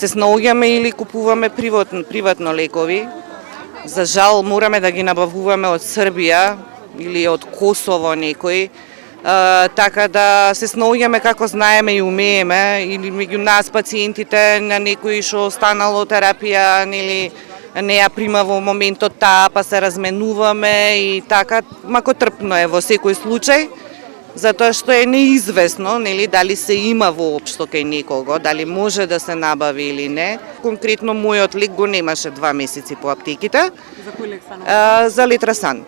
Се снаоѓаме или купуваме приватно лекови. За жал мораме да ги набавуваме од Србија или од Косово некој. Така да се снаоѓаме како знаеме и умееме, или меѓу нас пациентите на некои што останало терапија, нели не ја прима во моментот таа, па се разменуваме и така, мако трпно е во секој случај, затоа што е неизвестно, нели, дали се има воопшто кај некого, дали може да се набави или не. Конкретно мојот лек го немаше 2 месеци по аптеките. За кој лек станува? За Летрасан.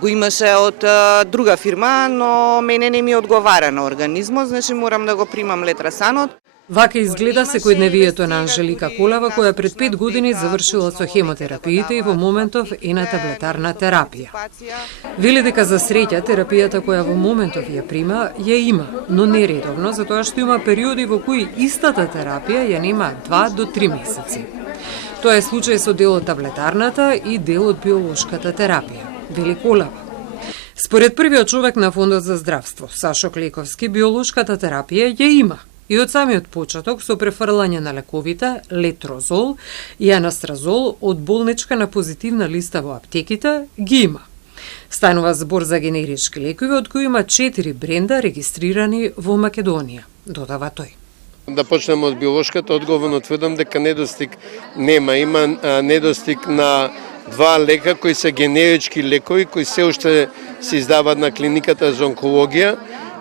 Го имаше од друга фирма, но мене не ми одговара на организмот, значи морам да го примам Летрасанот. Вака изгледа секојдневието на Анжелика Колева, која пред 5 години завршила со хемотерапиите и во моментов е на таблетарна терапија. Вели дека за среќа терапијата која во моментов ја прима, ја има, но не редовно, затоа што има периоди во кои истата терапија ја нема 2 до 3 месеци. Тоа е случај со дел од таблетарната и дел од биолошката терапија, вели Колева. Според првиот човек на Фондот за здравство, Сашо Клековски, биолошката терапија ја има. И од самиот почеток со префрлање на лековите Летрозол и Анастразол од болничка на позитивна листа во аптеките ги има. Станува збор за генерички лекови од кои има 4 бренда регистрирани во Македонија, додава тој. Да почнеме од биолошката, одговорно тврдам дека недостиг нема. Има недостиг на 2 лека кои се генерички лекови кои се уште се издаваат на клиниката за онкологија.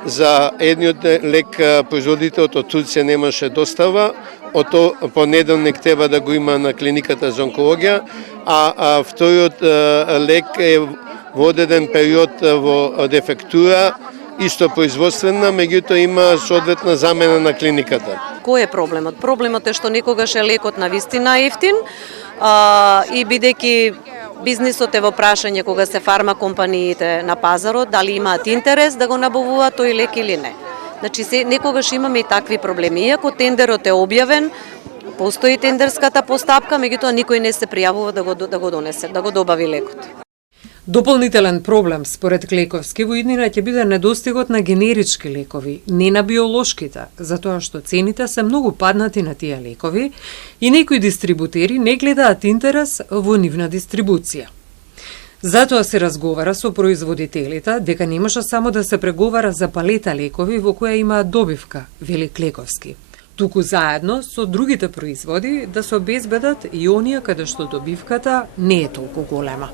За едниот лек производителот од Турција немаше достава, од понеделник треба да го има на клиниката за онкологија, а вториот лек е во одреден период во дефектура, исто производствена, меѓутоа има соодветна замена на клиниката. Кој е проблемот? Проблемот е што некогаш е лекот навистина ефтин и бидејќи бизнисот е во прашање кога се фармакомпаниите на пазарот, дали имаат интерес да го набавуваат тој лек или не. Значи, некогаш имаме и такви проблеми. Иако тендерот е објавен, постои тендерската постапка, меѓутоа никој не се пријавува да го донесе, да го добави лекот. Дополнителен проблем, според Клековски, во иднина ќе биде недостигот на генерички лекови, не на биолошките, затоа што цените се многу паднати на тие лекови и некои дистрибутери не гледаат интерес во нивна дистрибуција. Затоа се разговара со производителите дека не може само да се преговара за палета лекови во која имаат добивка, вели Клековски. Туку заедно со другите производи да се обезбедат и оние каде што добивката не е толку голема.